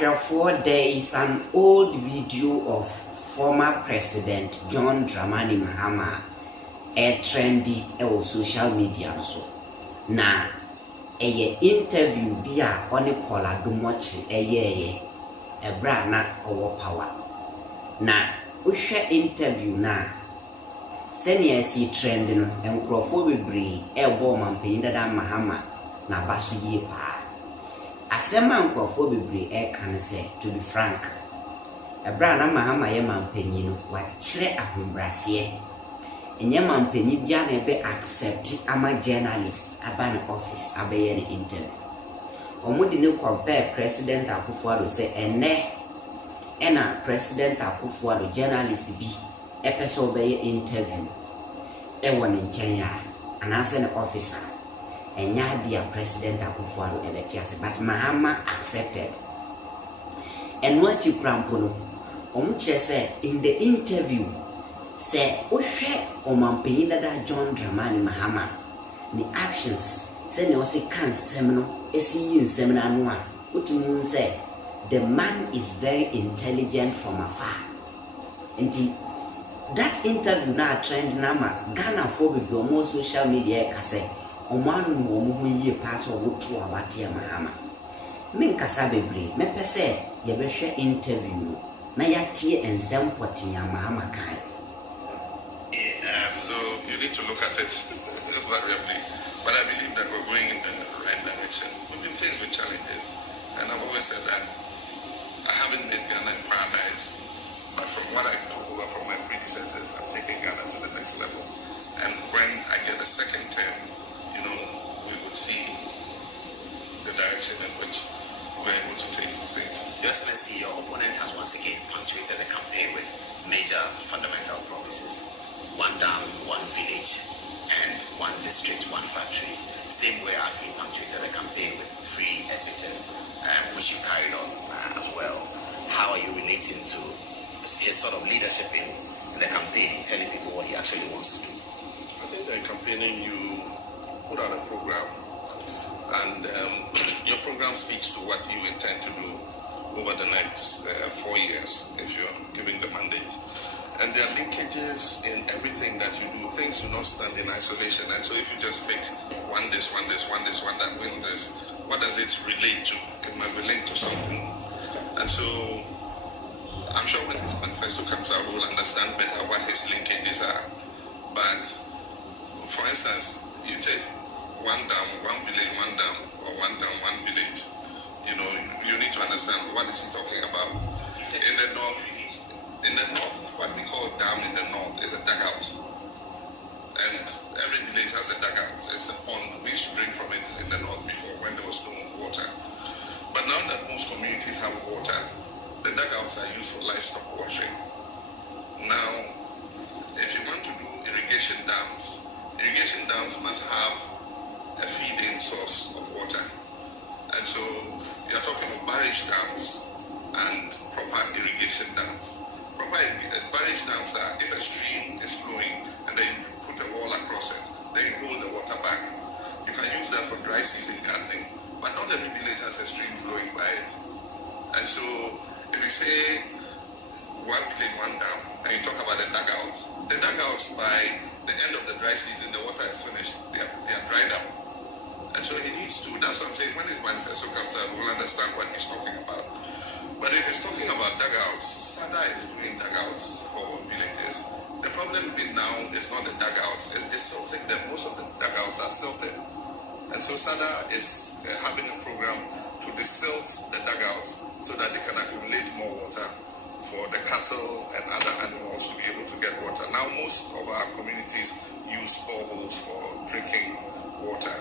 There is an old video of former President John Dramani Mahama trendy on social media so. Na interview bi a one Paul Adom Otchere ebra na owo power. Na wohwe interview na senior si trend no enkrofo bebre ebo mampanyin dada Mahama na baso yie pa. Asema nkrofo bebre kan say, to be frank, ebra na Mahama ye mampanyin no wa kire ahombrase enye mampanyin bia na ebe accept ama journalist aba na office abaye na interview omudi ne compare President Akufo-Addo say ena President Akufo-Addo journalist bi epeso obaye interview won nchen ya anase na officer enya dia President Akufo-Addo ebetiase but Mahama accepted and what you crampo no omukire say in the interview say ohwe omampanyin dada John Dramani Mahama ni actions say ne ose kan sem no esi yin sem na no a utimi say the man is very intelligent from afar. And that interview na trend na ma Ghana for be more social media ka say oman no mo yie pass o wotu abate Mahama men kasa bebre me pese ye be hwe interview na yatie ensem potia Mahama kan. So you need to look at it variably, but I believe that we're going in the right direction. We've been faced with challenges, and I've always said that I haven't made Ghana a paradise, but from what I took over from my predecessors, I'm taking Ghana to the next level. And when I get a second term, we would see the direction in which we're able to take things. Your Excellency, your opponent has once again punctuated the campaign with major fundamental promises. 1 dam, 1 village, and 1 district, 1 factory. Same way as he punctuated the campaign with free SHS, which you carried on as well. How are you relating to his sort of leadership in the campaign, telling people what he actually wants to do? I think that in campaigning you put out a program, and your program speaks to what you intend to do over the next 4 years if you're giving the mandate. And there are linkages in everything that you do. Things do not stand in isolation. And so if you just pick one this, one that, win this, what does it relate to? It must relate to something. And so I'm sure when this manifesto comes out, we'll understand better what his linkages are. But for instance, you take 1 dam, 1 village, 1 dam, or 1 dam, 1 village. You need to understand what is he talking about. In the north, what we call dam in the north is a dugout. And every village has a dugout. It's a pond. We used to drink from it in the north before when there was no water. But now that most communities have water, the dugouts are used for livestock watering. Now, if you want to do irrigation dams must have a feed-in source of water. And so you're talking of barrage dams and proper irrigation dams. Proper barrage dams are if a stream is flowing and then you put a wall across it, then you hold the water back. You can use that for dry season gardening, but not every village has a stream flowing by it. And so if we say 1 village, 1 dam, and you talk about the dugouts by the end of the dry season, the water is finished, they are dried up. And so he needs to, that's what I'm saying, when his manifesto comes out, we'll understand what he's talking about. But if he's talking about dugouts, SADA is doing dugouts for villages. The problem with now is not the dugouts, it's desilting them. Most of the dugouts are silted. And so SADA is having a program to desilt the dugouts so that they can accumulate more water for the cattle and other animals to be able to get water. Now most of our communities use boreholes for drinking water.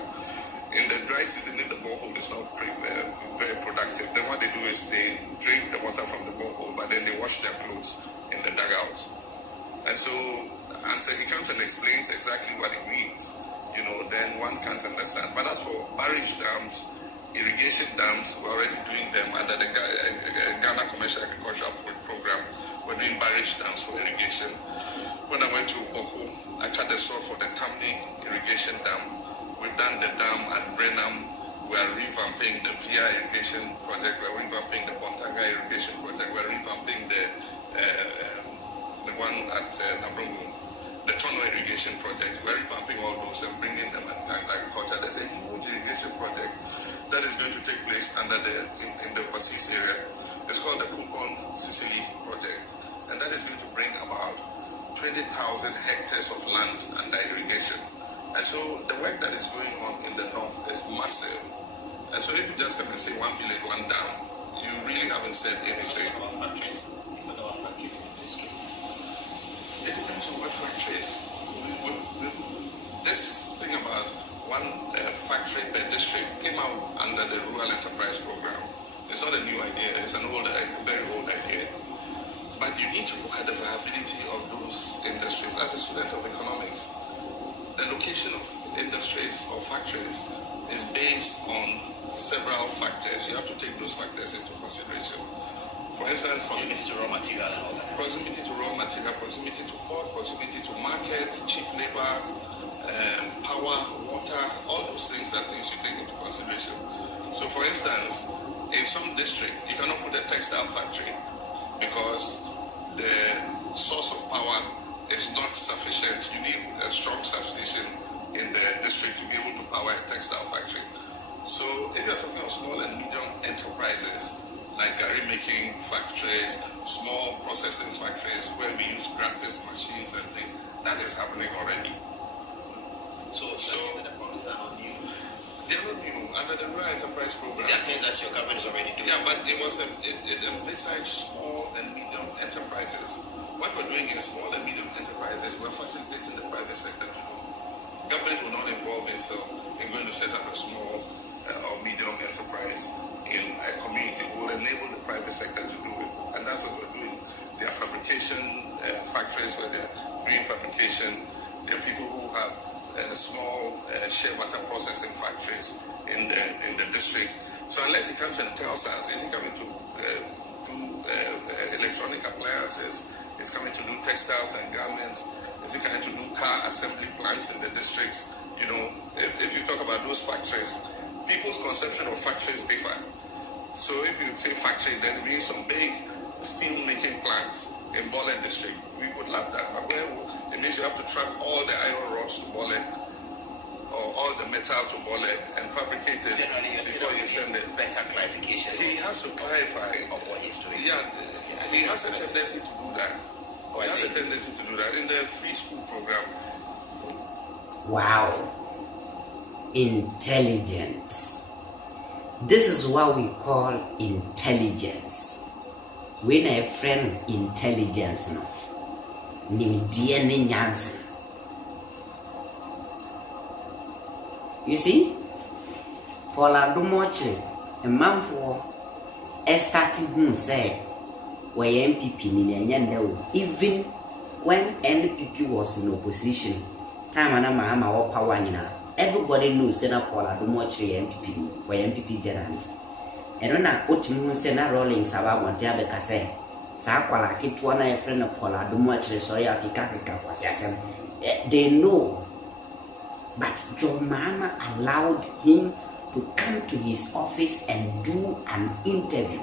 In the dry season, if the borehole is not very productive, then what they do is they drink the water from the borehole, but then they wash their clothes in the dugout. And so until he comes and explains exactly what it means, then one can't understand. But as for barrage dams, irrigation dams, we're already doing them under the Ghana Commercial Agricultural Program. We're doing barrage dams for irrigation. When I went to Boko, I cut the saw for the Tamni irrigation dam. We've done the dam at Brenham We are revamping the Via irrigation project. We are revamping the Pontaga irrigation project. We are revamping the one at Navrungu, the Tono irrigation project. We are revamping all those and bringing them under agriculture. There's a huge irrigation project that is going to take place under in the overseas area. It's called the Coupon Sicily project, and that is going to bring about 20,000 hectares of land under irrigation. And so the work that is going on in the north is massive. And so if you just come and say one village, one dam, you really haven't said anything. It's not about factories. It's not about factories in the street. It depends on what factories. This thing about one factory per district came out under the Rural Enterprise Program. It's not a new idea. It's an old, very old idea. But you need to look at the viability of those industries. As a student of economics, the location of industries or factories is based on several factors. You have to take those factors into consideration. For instance, Proximity to raw material and all that. Proximity to raw material, proximity to port, proximity to markets, cheap labor, power, water, all those things are things you take into consideration. So for instance, in some district, you cannot put a textile factory because the source of power is not sufficient. You need a strong substation in the district to be able to power a textile factory. So if you're talking of small and medium enterprises, like garri making factories, small processing factories where we use gratis machines and things, that is happening already. So the problems are not new. They are not new. Under the Rural Enterprise Program, There are things that your government is already doing. yeah, but it emphasized small and medium enterprises. What we're doing in small and medium enterprises, we're facilitating the private sector to do. Government will not involve itself in going to set up a small or medium enterprise in a community. We will enable the private sector to do it, and that's what we're doing. There are fabrication factories where they're doing fabrication. There are people who have small shea butter processing factories in the districts. So unless he comes and tells us, is he coming to do electronic appliances? Is coming to do textiles and garments? Is he coming to do car assembly plants in the districts? You know, if you talk about those factories, people's conception of factories differ. So if you say factory, then it means some big steel making plants in Bole district. We would love that. But where it means you have to truck all the iron rods to Bole or all the metal to Bole and fabricate it before you send it. Better clarification. He has to clarify of what he's doing. Yeah, he has a tendency to do that. He has a tendency to do that in the free school program. Wow. Intelligence. This is what we call intelligence. When a friend intelligence, no. You see, Paul Adom Otchere, a man for starting who say, where MPP even when NPP was in opposition, time and Mahama or Pawanina, everybody knows Senator Paul Adom Otchere MPP, where MPP journalist. And when I put him Senator Rolling Sabah want to have a say, Sakwala Kitwana, a friend of Paul Adom Otchere, sorry, I think they know. But John Mahama allowed him to come to his office and do an interview.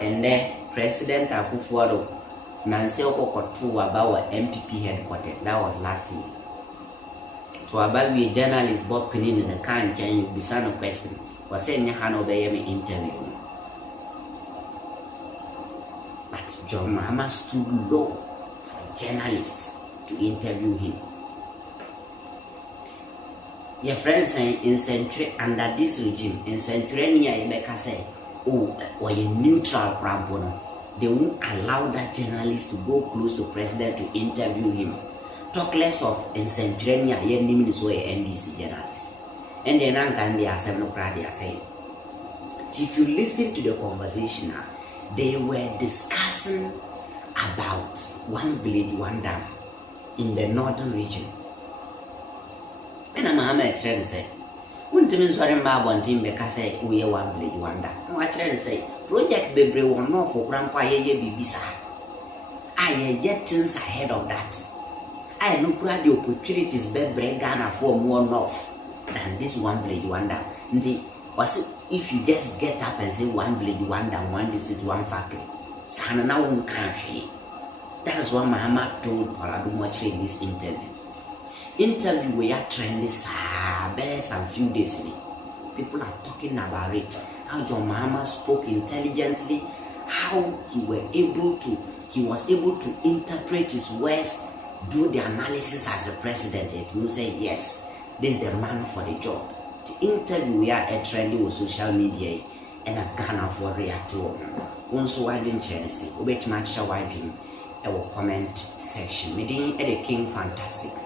And then President Akufo-Addo Nancy Okokotu about MPP headquarters. That was last year. To about we journalist Bob Penin in the car and change Bisano question was saying Hano Bayemi interview. But John Mahama stood low for journalists to interview him. Your friends saying in century under this regime, in century near say, oh, or a neutral crab. They won't allow that journalist to go close to president to interview him. Talk less of in century near NDC journalist. And then they are saying. But if you listen to the conversation, they were discussing about one village, one dam in the northern region. And Mahama tried to say, "When to Miss Warren Barbon team, because say we are one village, one dam." No, I tried to say, "Project Baby will not for Grandpa Bibisa. I yet things ahead of that. I know the opportunities Bebre Ghana for more north. than this one village, one down. If you just get up and say one village, one down, one district, one factory, Sanana won't country. That is what Mahama told Adom Otchere in this interview. We are trending some few days ago. People are talking about it. How John Mahama spoke intelligently, how he was able to interpret his words, do the analysis as a president. It will say, yes, this is the man for the job. The interview we are trending on social media and a Ghana for react to. Also, why didn't you say, Obet Matcha, why didn't comment section? Meeting at the King Fantastic.